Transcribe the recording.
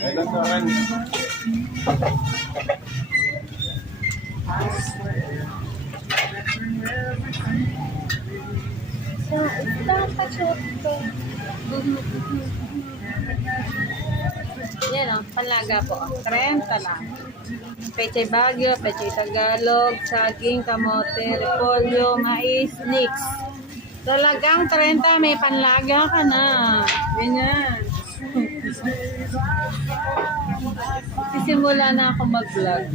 Kailan ka rin? So, ito pa-shoot ko. Yan o, panlaga po. 30 lang. Peche Baguio, Peche Tagalog, saging, kamote, repolyo, mais, nix. Talagang 30, may panlaga ka na. Ganyan. Sisimula na ako mag-vlog.